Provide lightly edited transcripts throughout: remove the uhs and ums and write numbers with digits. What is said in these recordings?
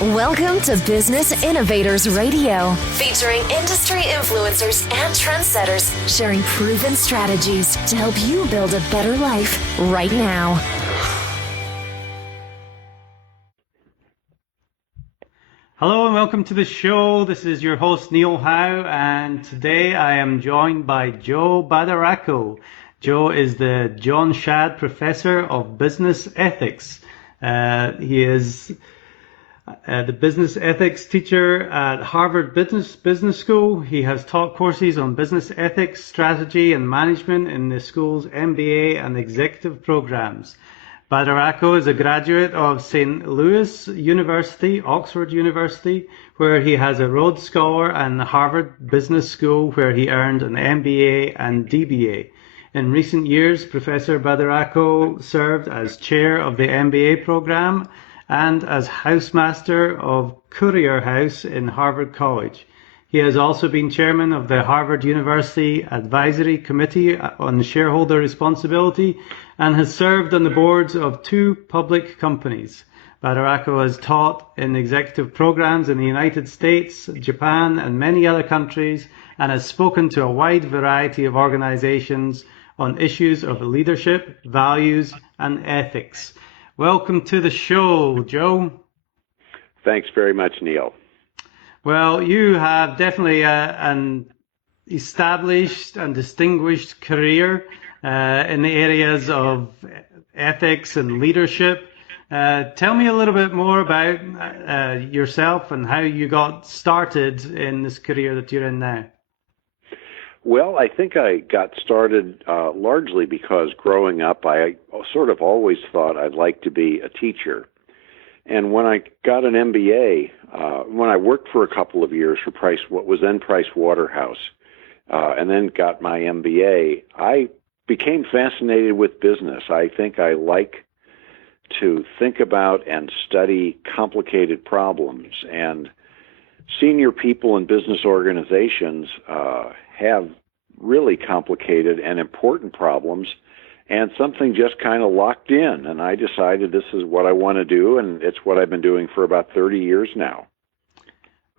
Welcome to Business Innovators Radio, featuring industry influencers and trendsetters sharing proven strategies to help you build a better life right now. Hello and welcome to the show. This is your host Neil Howe, and today I am joined by Joe Badaracco. Joe is the John Shad Professor of Business Ethics. He is the business ethics teacher at Harvard Business School. He has taught courses on business ethics, strategy, and management in the school's MBA and executive programs. Badaracco is a graduate of St. Louis University, Oxford University, where he has a Rhodes Scholar, and the Harvard Business School, where he earned an MBA and DBA. In recent years, Professor Badaracco served as chair of the MBA Program and as Housemaster of Currier House in Harvard College. He has also been chairman of the Harvard University Advisory Committee on Shareholder Responsibility and has served on the boards of 2 public companies. Badaracco has taught in executive programs in the United States, Japan, and many other countries, and has spoken to a wide variety of organizations on issues of leadership, values, and ethics. Welcome to the show, Joe. Thanks very much, Neil. Well, you have definitely an established and distinguished career in the areas of ethics and leadership. Tell me a little bit more about yourself and how you got started in this career that you're in now. Well, I think I got started largely because growing up, I sort of always thought I'd like to be a teacher. And when I got an MBA, when I worked for a couple of years for what was then Price Waterhouse, and then got my MBA, I became fascinated with business. I think I like to think about and study complicated problems. And senior people in business organizations have really complicated and important problems, and something just kind of locked in. And I decided this is what I want to do, and it's what I've been doing for about 30 years now.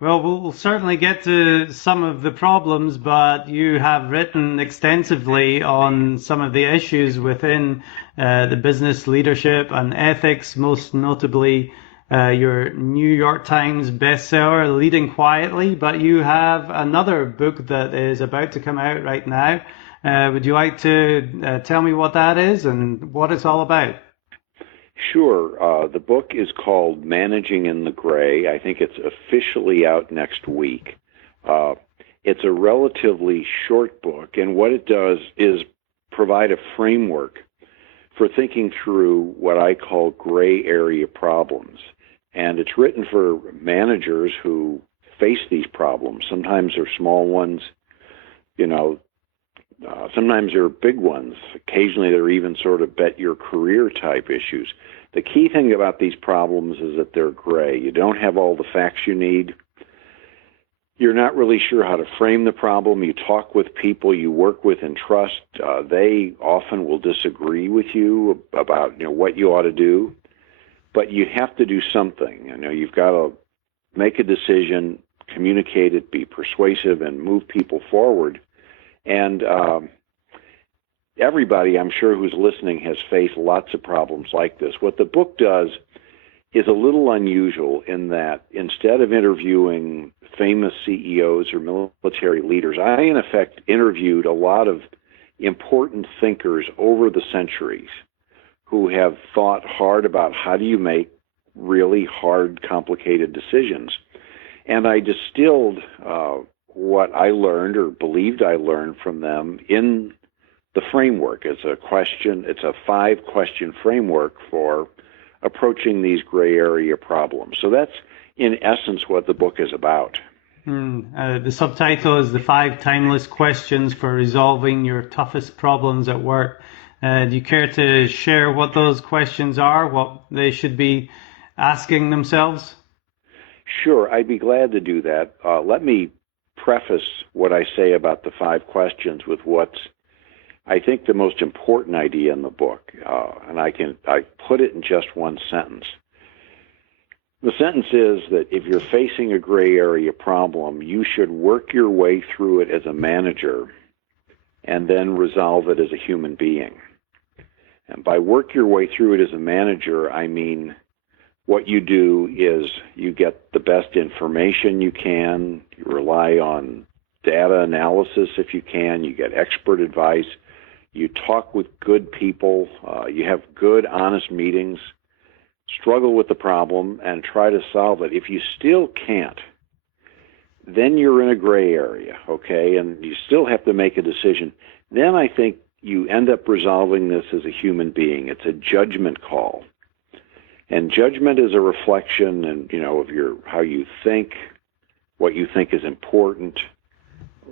Well, we'll certainly get to some of the problems, but you have written extensively on some of the issues within the business leadership and ethics, most notably your New York Times bestseller, Leading Quietly, but you have another book that is about to come out right now. Would you like to tell me what that is and what it's all about? Sure. The book is called Managing in the Gray. I think it's officially out next week. It's a relatively short book, and what it does is provide a framework for thinking through what I call gray area problems. And it's written for managers who face these problems. Sometimes they're small ones, sometimes they're big ones. Occasionally they're even sort of bet your career type issues. The key thing about these problems is that they're gray. You don't have all the facts you need. You're not really sure how to frame the problem. You talk with people you work with and trust. They often will disagree with you about what you ought to do. But you have to do something. You've got to make a decision, communicate it, be persuasive, and move people forward. And everybody, I'm sure, who's listening has faced lots of problems like this. What the book does is a little unusual in that instead of interviewing famous CEOs or military leaders, I, in effect, interviewed a lot of important thinkers over the centuries who have thought hard about how do you make really hard, complicated decisions. And I distilled what I learned or believed I learned from them in the framework. It's a 5-question framework for approaching these gray area problems. So that's, in essence, what the book is about. The subtitle is The 5 Timeless Questions for Resolving Your Toughest Problems at Work. Do you care to share what those questions are, what they should be asking themselves? Sure, I'd be glad to do that. Let me preface what I say about the 5 questions with what's, I think, the most important idea in the book, and I put it in just one sentence. The sentence is that if you're facing a gray area problem, you should work your way through it as a manager and then resolve it as a human being. And by work your way through it as a manager, I mean what you do is you get the best information you can, you rely on data analysis if you can, you get expert advice, you talk with good people, you have good, honest meetings, struggle with the problem, and try to solve it. If you still can't, then you're in a gray area, okay, and you still have to make a decision. Then I think you end up resolving this as a human being. It's a judgment call. And judgment is a reflection and of how you think, what you think is important.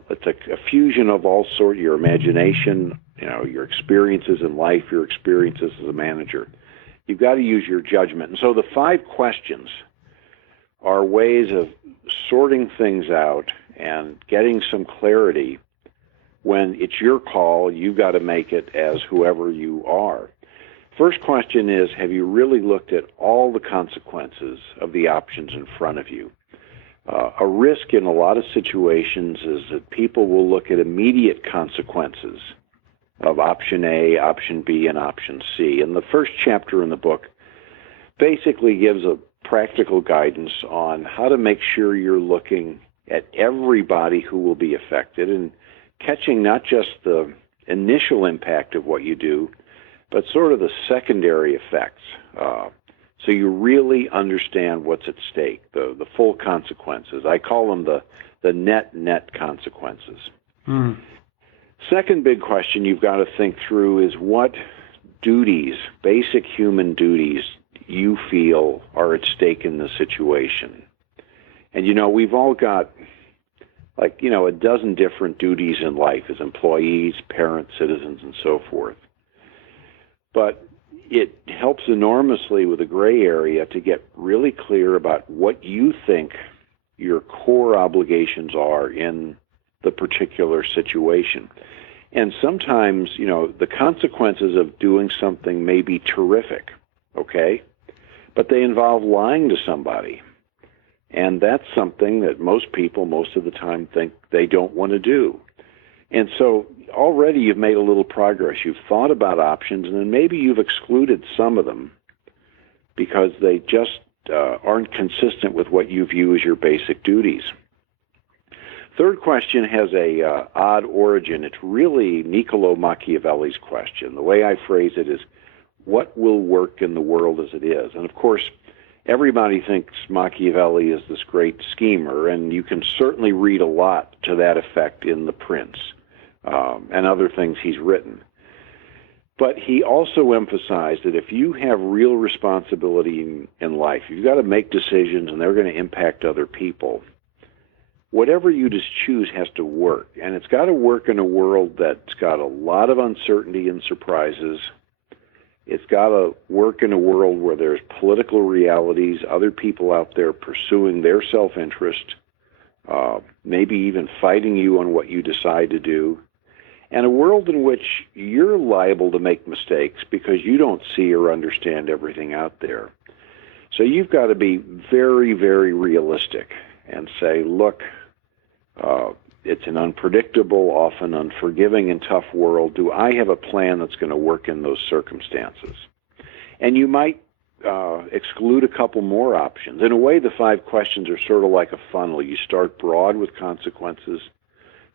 It's a fusion of all sorts, your imagination, your experiences in life, your experiences as a manager. You've got to use your judgment. And so the 5 questions are ways of sorting things out and getting some clarity. When it's your call, you've got to make it as whoever you are. First question is, have you really looked at all the consequences of the options in front of you? A risk in a lot of situations is that people will look at immediate consequences of option A, option B, and option C. And the first chapter in the book basically gives a practical guidance on how to make sure you're looking at everybody who will be affected and catching not just the initial impact of what you do, but sort of the secondary effects. So you really understand what's at stake, the full consequences. I call them the net consequences. Mm. Second big question you've got to think through is what duties, basic human duties, you feel are at stake in the situation. And, we've all got a dozen different duties in life as employees, parents, citizens, and so forth. But it helps enormously with a gray area to get really clear about what you think your core obligations are in the particular situation. And sometimes, the consequences of doing something may be terrific, okay? But they involve lying to somebody. And that's something that most people, most of the time, think they don't want to do. And so already you've made a little progress. You've thought about options, and then maybe you've excluded some of them because they just aren't consistent with what you view as your basic duties. Third question has a odd origin. It's really Niccolo Machiavelli's question. The way I phrase it is, what will work in the world as it is? And of course, everybody thinks Machiavelli is this great schemer, and you can certainly read a lot to that effect in The Prince and other things he's written. But he also emphasized that if you have real responsibility in life, you've got to make decisions and they're going to impact other people. Whatever you just choose has to work, and it's got to work in a world that's got a lot of uncertainty and surprises. It's got to work in a world where there's political realities, other people out there pursuing their self-interest, maybe even fighting you on what you decide to do, and a world in which you're liable to make mistakes because you don't see or understand everything out there. So you've got to be very, very realistic and say, look, it's an unpredictable, often unforgiving and tough world. Do I have a plan that's going to work in those circumstances? And you might exclude a couple more options. In a way, the 5 questions are sort of like a funnel. You start broad with consequences,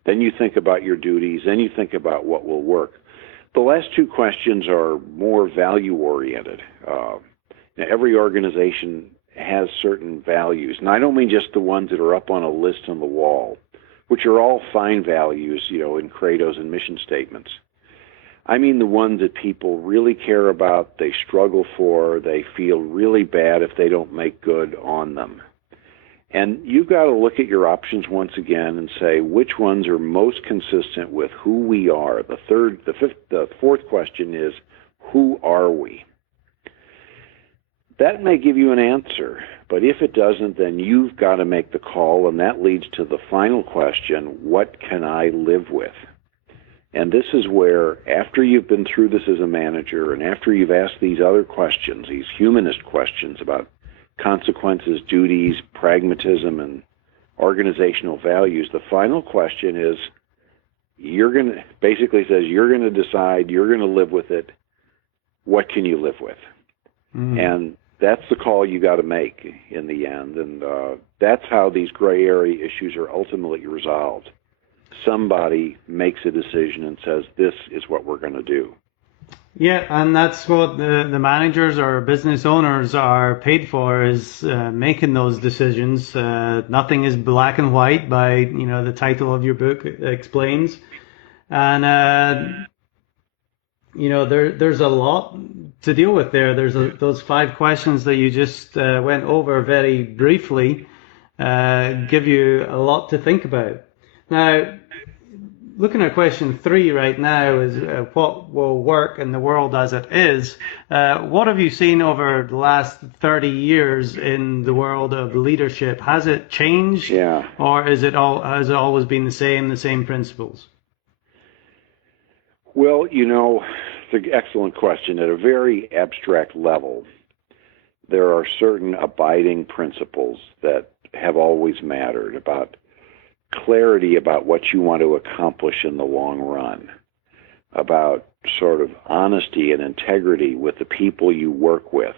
then you think about your duties, then you think about what will work. The last 2 questions are more value-oriented. Every organization has certain values, and I don't mean just the ones that are up on a list on the wall, which are all fine values, in credos and mission statements. I mean the ones that people really care about, they struggle for, they feel really bad if they don't make good on them. And you've got to look at your options once again and say which ones are most consistent with who we are. The fourth question is, who are we? That may give you an answer, but if it doesn't, then you've got to make the call, and that leads to the final question, what can I live with? And this is where, after you've been through this as a manager, and after you've asked these other questions, these humanist questions about consequences, duties, pragmatism, and organizational values. The final question is, basically says you're going to decide, you're going to live with it. What can you live with? And that's the call you got to make in the end. And that's how these gray area issues are ultimately resolved. Somebody makes a decision and says, this is what we're going to do. Yeah, and that's what the managers or business owners are paid for, is making those decisions. Nothing is black and white, by the title of your book explains. And there's a lot to deal with there. There's those 5 questions that you just went over very briefly, give you a lot to think about. Now, looking at question 3 right now is what will work in the world as it is. What have you seen over the last 30 years in the world of leadership? Has it changed? Yeah. Or has it always been the same principles? Well, it's an excellent question. At a very abstract level, there are certain abiding principles that have always mattered about clarity about what you want to accomplish in the long run, about sort of honesty and integrity with the people you work with,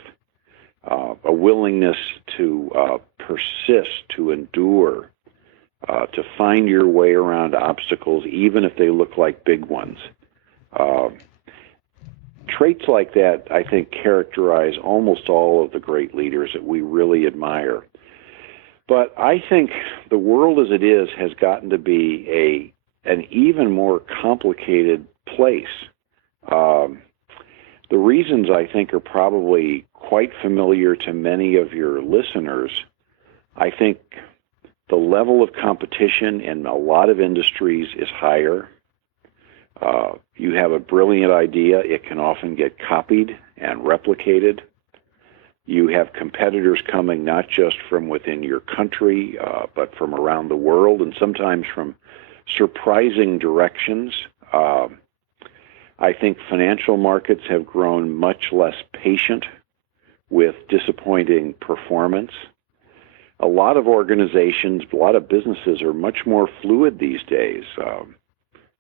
a willingness to persist, to endure, to find your way around obstacles, even if they look like big ones. Traits like that, I think, characterize almost all of the great leaders that we really admire. But I think the world as it is has gotten to be an even more complicated place. The reasons, I think, are probably quite familiar to many of your listeners. I think the level of competition in a lot of industries is higher. You have a brilliant idea, it can often get copied and replicated. You have competitors coming not just from within your country, but from around the world, and sometimes from surprising directions. I think financial markets have grown much less patient with disappointing performance. A lot of organizations, a lot of businesses are much more fluid these days.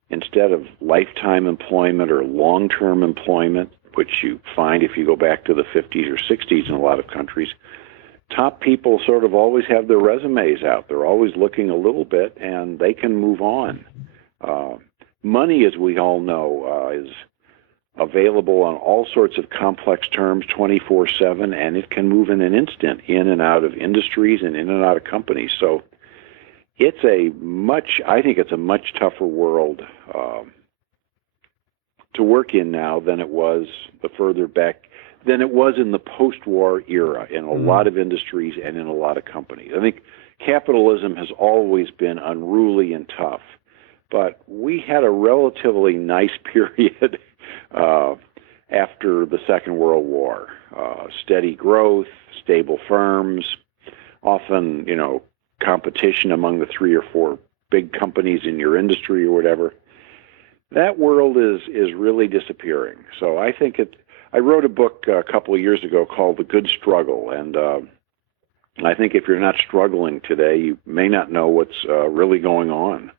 Instead of lifetime employment or long-term employment, which you find if you go back to the 50s or 60s in a lot of countries, top people sort of always have their resumes out. They're always looking a little bit, and they can move on. Money, as we all know, is available on all sorts of complex terms 24/7, and it can move in an instant in and out of industries and in and out of companies. So I think it's a much tougher world to work in now than it was than it was in the post-war era in a lot of industries and in a lot of companies. I think capitalism has always been unruly and tough, but we had a relatively nice period after the Second World War. Steady growth, stable firms, often, competition among the 3 or 4 big companies in your industry or whatever. That world is really disappearing. So I think I wrote a book a couple of years ago called The Good Struggle, and I think if you're not struggling today, you may not know what's really going on.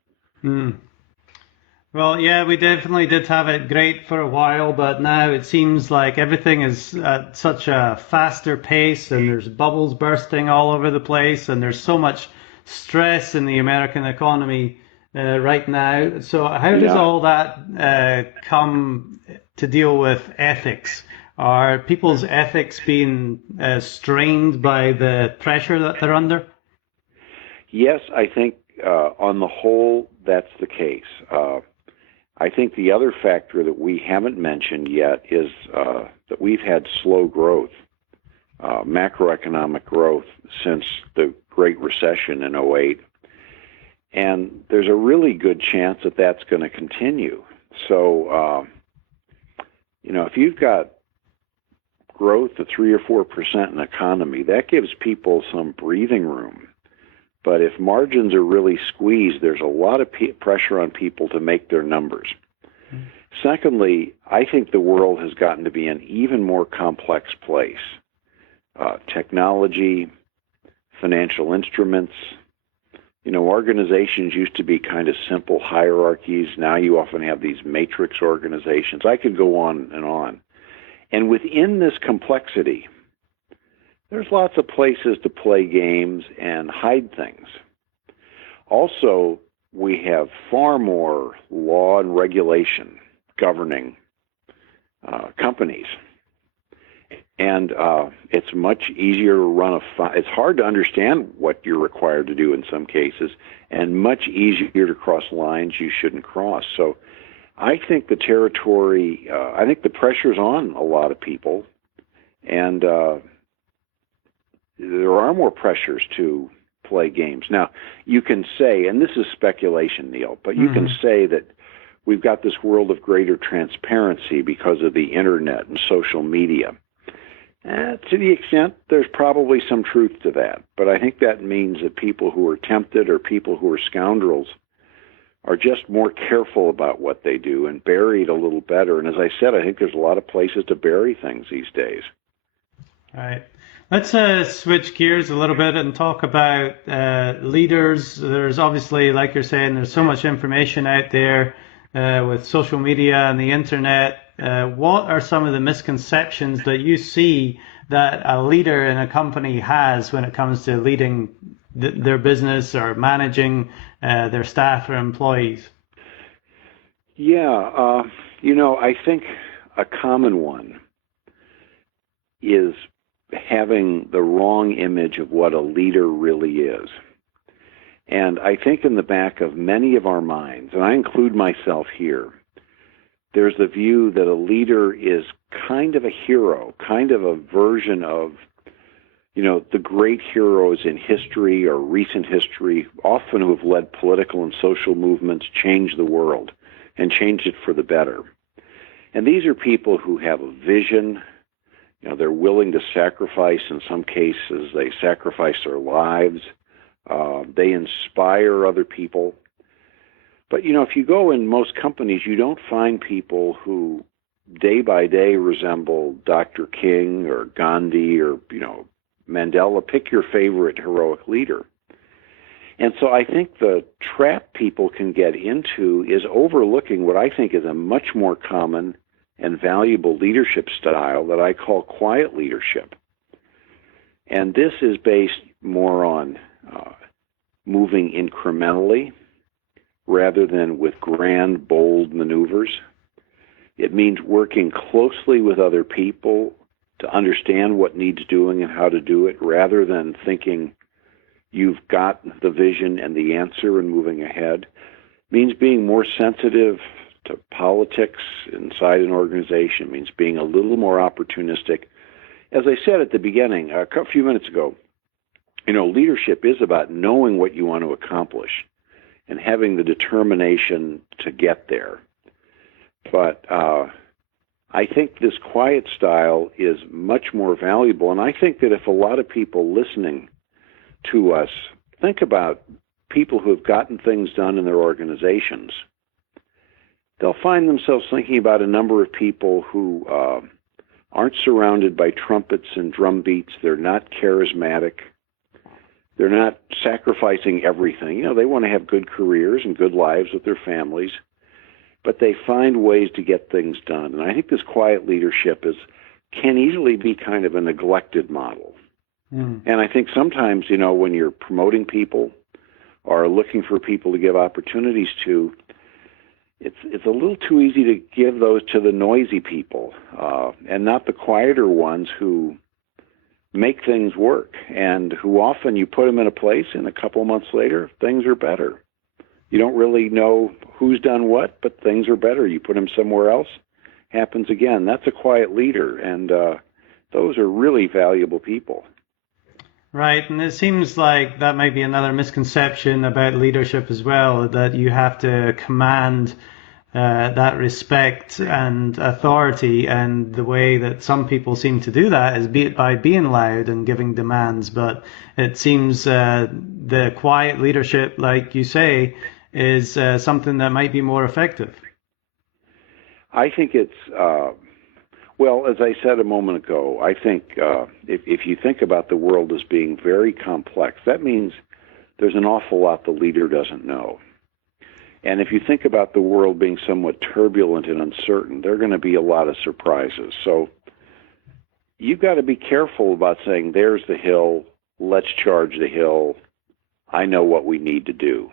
Well, yeah, we definitely did have it great for a while, but now it seems like everything is at such a faster pace, and there's bubbles bursting all over the place, and there's so much stress in the American economy right now. So how does all that come to deal with ethics? Are people's ethics being strained by the pressure that they're under? Yes, I think on the whole, that's the case. I think the other factor that we haven't mentioned yet is that we've had slow growth, macroeconomic growth since the Great Recession in '08. And there's a really good chance that that's going to continue. So, if you've got growth of 3 or 4% in the economy, that gives people some breathing room. But if margins are really squeezed, there's a lot of pressure on people to make their numbers. Secondly, I think the world has gotten to be an even more complex place. technology, financial instruments. Organizations used to be kind of simple hierarchies. Now you often have these matrix organizations. I could go on and on. And within this complexity, there's lots of places to play games and hide things. Also, we have far more law and regulation governing companies. And it's much easier to run it's hard to understand what you're required to do in some cases, and much easier to cross lines you shouldn't cross. So I think the pressure's on a lot of people, and there are more pressures to play games. Now, you can say, and this is speculation, Neil, but you can say that we've got this world of greater transparency because of the internet and social media. To the extent, there's probably some truth to that. But I think that means that people who are tempted or people who are scoundrels are just more careful about what they do and bury it a little better. And as I said, I think there's a lot of places to bury things these days. All right. Let's switch gears a little bit and talk about leaders. There's obviously, like you're saying, there's so much information out there with social media and the internet. What are some of the misconceptions that you see that a leader in a company has when it comes to leading their business or managing their staff or employees? Yeah, I think a common one is having the wrong image of what a leader really is. And I think in the back of many of our minds, and I include myself here, there's the view that a leader is kind of a hero, kind of a version of, the great heroes in history or recent history, often who have led political and social movements, changed the world and changed it for the better. And these are people who have a vision. They're willing to sacrifice. In some cases, they sacrifice their lives. They inspire other people. But, if you go in most companies, you don't find people who day by day resemble Dr. King or Gandhi or, Mandela. Pick your favorite heroic leader. And so I think the trap people can get into is overlooking what I think is a much more common and valuable leadership style that I call quiet leadership. And this is based more on moving incrementally rather than with grand, bold maneuvers. It means working closely with other people to understand what needs doing and how to do it, rather than thinking you've got the vision and the answer and moving ahead. It means being more sensitive to politics inside an organization. It means being a little more opportunistic. As I said at the beginning, a few minutes ago, leadership is about knowing what you want to accomplish and having the determination to get there. But I think this quiet style is much more valuable. And I think that if a lot of people listening to us think about people who have gotten things done in their organizations, they'll find themselves thinking about a number of people who aren't surrounded by trumpets and drum beats. They're not charismatic. They're not sacrificing everything. They want to have good careers and good lives with their families, but they find ways to get things done. And I think this quiet leadership can easily be kind of a neglected model. And I think sometimes, when you're promoting people or looking for people to give opportunities to, it's a little too easy to give those to the noisy people and not the quieter ones who make things work, and who often you put them in a place and a couple of months later, things are better. You don't really know who's done what, but things are better. You put them somewhere else, happens again. That's a quiet leader, and those are really valuable people. Right, and it seems like that might be another misconception about leadership as well, that you have to command that respect and authority, and the way that some people seem to do that is by being loud and giving demands. But it seems the quiet leadership, like you say, is something that might be more effective. I think it's Well, as I said a moment ago, I think if you think about the world as being very complex, that means there's an awful lot the leader doesn't know. And if you think about the world being somewhat turbulent and uncertain, there are going to be a lot of surprises. So you've got to be careful about saying, there's the hill, let's charge the hill, I know what we need to do.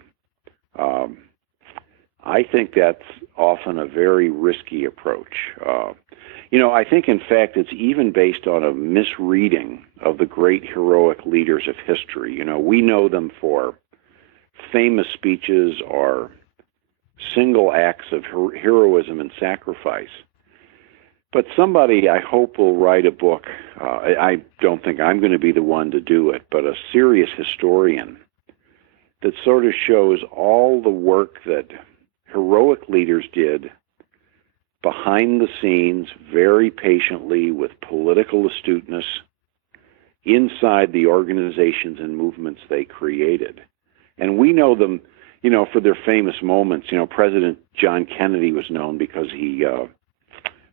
I think that's often a very risky approach. I think, in fact, it's even based on a misreading of the great heroic leaders of history. We know them for famous speeches or single acts of heroism and sacrifice. But somebody, I hope, will write a book. I don't think I'm going to be the one to do it, but a serious historian that sort of shows all the work that heroic leaders did behind the scenes, very patiently, with political astuteness, inside the organizations and movements they created. And we know them, for their famous moments. President John Kennedy was known because he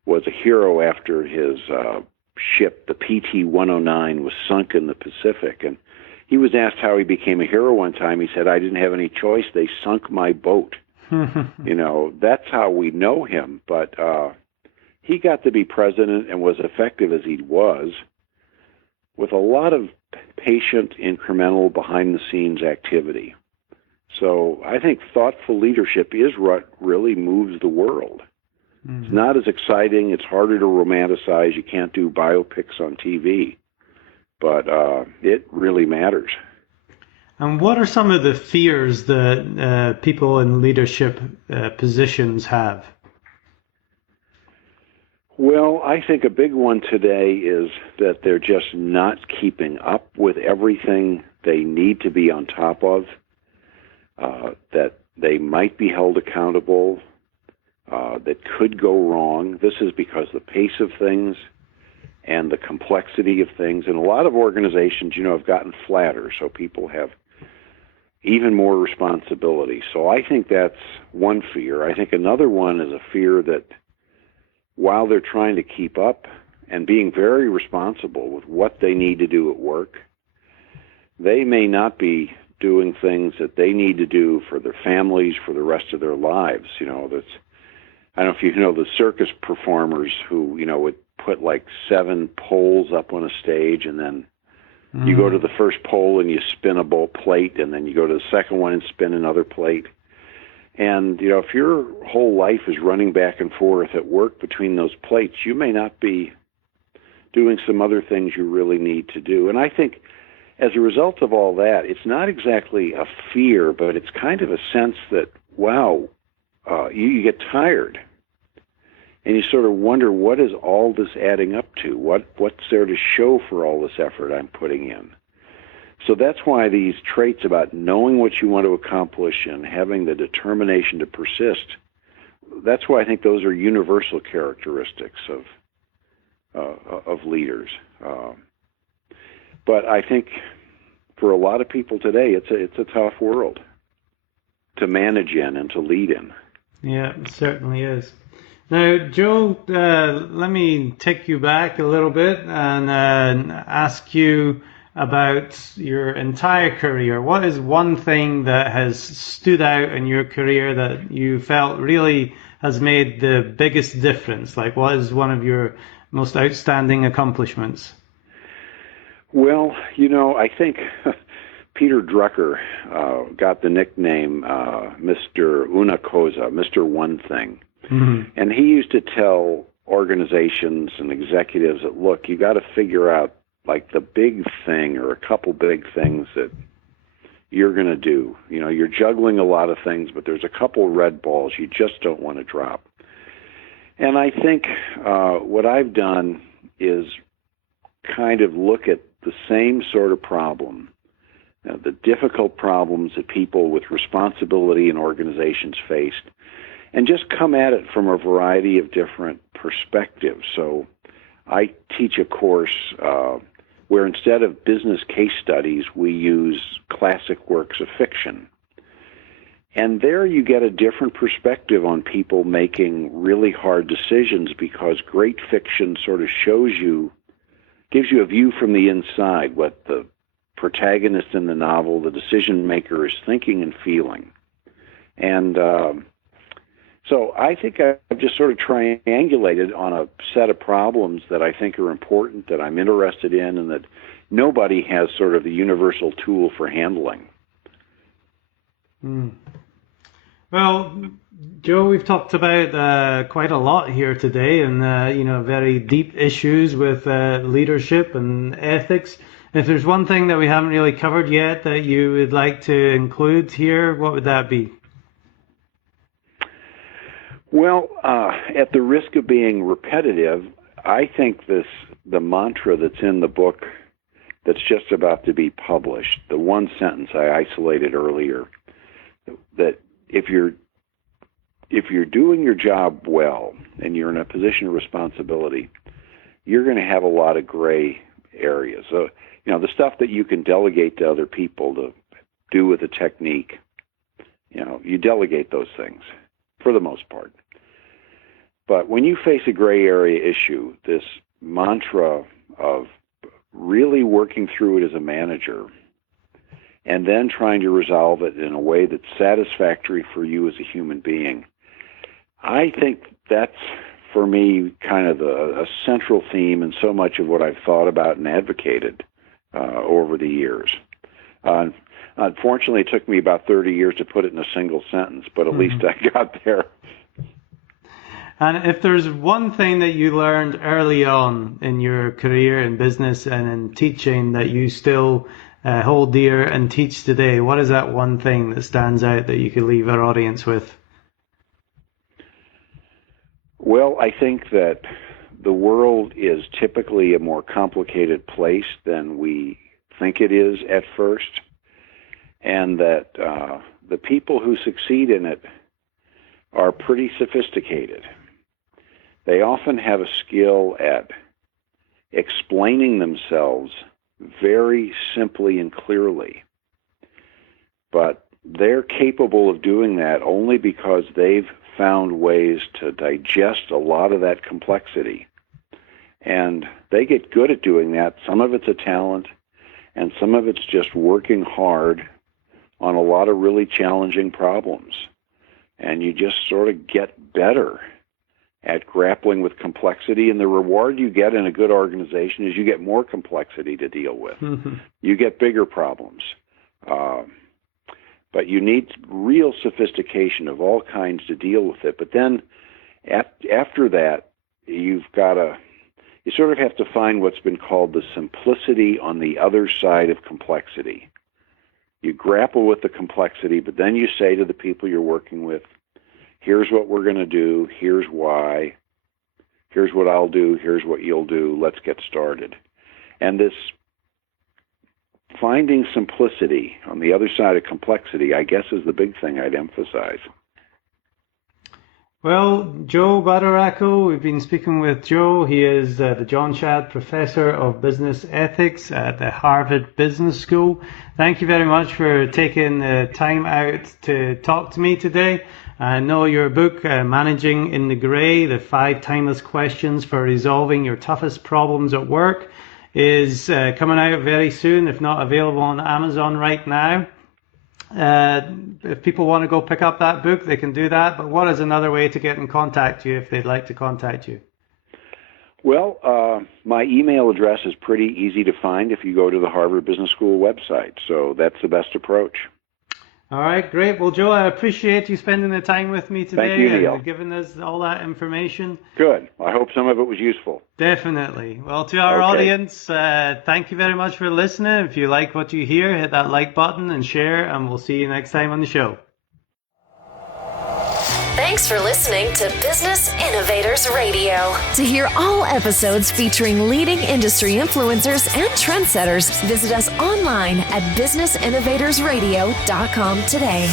was a hero after his ship, the PT-109, was sunk in the Pacific. And he was asked how he became a hero one time. He said, I didn't have any choice. They sunk my boat. That's how we know him. But he got to be president and was effective as he was with a lot of patient, incremental, behind-the-scenes activity. So I think thoughtful leadership is what really moves the world. Mm-hmm. It's not as exciting. It's harder to romanticize. You can't do biopics on TV. But it really matters. And what are some of the fears that people in leadership positions have? Well, I think a big one today is that they're just not keeping up with everything they need to be on top of, that they might be held accountable, that could go wrong. This is because the pace of things and the complexity of things, and a lot of organizations, have gotten flatter, so people have even more responsibility. So I think that's one fear. I think another one is a fear that while they're trying to keep up and being very responsible with what they need to do at work, they may not be doing things that they need to do for their families, for the rest of their lives. I don't know if you know the circus performers who, would put like 7 poles up on a stage, and then you go to the first pole and you spin a plate, and then you go to the second one and spin another plate. And, if your whole life is running back and forth at work between those plates, you may not be doing some other things you really need to do. And I think as a result of all that, it's not exactly a fear, but it's kind of a sense that, wow, you get tired. And you sort of wonder, what is all this adding up to? What's there to show for all this effort I'm putting in? So that's why these traits about knowing what you want to accomplish and having the determination to persist, that's why I think those are universal characteristics of leaders. But I think for a lot of people today, it's a tough world to manage in and to lead in. Yeah, it certainly is. Now, Joe, let me take you back a little bit and ask you about your entire career. What is one thing that has stood out in your career that you felt really has made the biggest difference? Like, what is one of your most outstanding accomplishments? Well, I think Peter Drucker got the nickname Mr. Una Cosa, Mr. One Thing. Mm-hmm. And he used to tell organizations and executives that, look, you got to figure out like the big thing or a couple big things that you're going to do. You're juggling a lot of things, but there's a couple red balls you just don't want to drop. And I think what I've done is kind of look at the same sort of problem, the difficult problems that people with responsibility in organizations faced, and just come at it from a variety of different perspectives. So I teach a course where instead of business case studies, we use classic works of fiction. And there you get a different perspective on people making really hard decisions, because great fiction sort of gives you a view from the inside, what the protagonist in the novel, the decision maker, is thinking and feeling. And so I think I've just sort of triangulated on a set of problems that I think are important, that I'm interested in, and that nobody has sort of the universal tool for handling. Well, Joe, we've talked about quite a lot here today, and very deep issues with leadership and ethics. If there's one thing that we haven't really covered yet that you would like to include here, what would that be? Well, at the risk of being repetitive, I think the mantra that's in the book that's just about to be published, the one sentence I isolated earlier, that if you're doing your job well and you're in a position of responsibility, you're going to have a lot of gray areas. So, the stuff that you can delegate to other people to do with a technique, you delegate those things for the most part. But when you face a gray area issue, this mantra of really working through it as a manager and then trying to resolve it in a way that's satisfactory for you as a human being, I think that's, for me, kind of a central theme in so much of what I've thought about and advocated over the years. Unfortunately, it took me about 30 years to put it in a single sentence, but at least I got there. And if there's one thing that you learned early on in your career in business and in teaching that you still hold dear and teach today, what is that one thing that stands out that you could leave our audience with? Well, I think that the world is typically a more complicated place than we think it is at first, and that the people who succeed in it are pretty sophisticated. They often have a skill at explaining themselves very simply and clearly, but they're capable of doing that only because they've found ways to digest a lot of that complexity. And they get good at doing that. Some of it's a talent, and some of it's just working hard on a lot of really challenging problems. And you just sort of get better at grappling with complexity, and the reward you get in a good organization is you get more complexity to deal with. You get bigger problems. But you need real sophistication of all kinds to deal with it. But then after that, you sort of have to find what's been called the simplicity on the other side of complexity. You grapple with the complexity, but then you say to the people you're working with, here's what we're going to do, here's why, here's what I'll do, here's what you'll do, let's get started. And this finding simplicity on the other side of complexity, I guess, is the big thing I'd emphasize. Well, Joe Badaracco, we've been speaking with Joe. He is the John Shad Professor of Business Ethics at the Harvard Business School. Thank you very much for taking the time out to talk to me today. I know your book, Managing in the Gray, the 5 Timeless Questions for Resolving Your Toughest Problems at Work, is coming out very soon, if not available on Amazon right now. If people want to go pick up that book, they can do that. But what is another way to get in contact with you if they'd like to contact you? Well, my email address is pretty easy to find if you go to the Harvard Business School website. So that's the best approach. All right, great. Well, Joe, I appreciate you spending the time with me today. Thank you, Neil. And giving us all that information. Good. I hope some of it was useful. Definitely. Well, to our audience, thank you very much for listening. If you like what you hear, hit that like button and share, and we'll see you next time on the show. Thanks for listening to Business Innovators Radio. To hear all episodes featuring leading industry influencers and trendsetters, visit us online at businessinnovatorsradio.com today.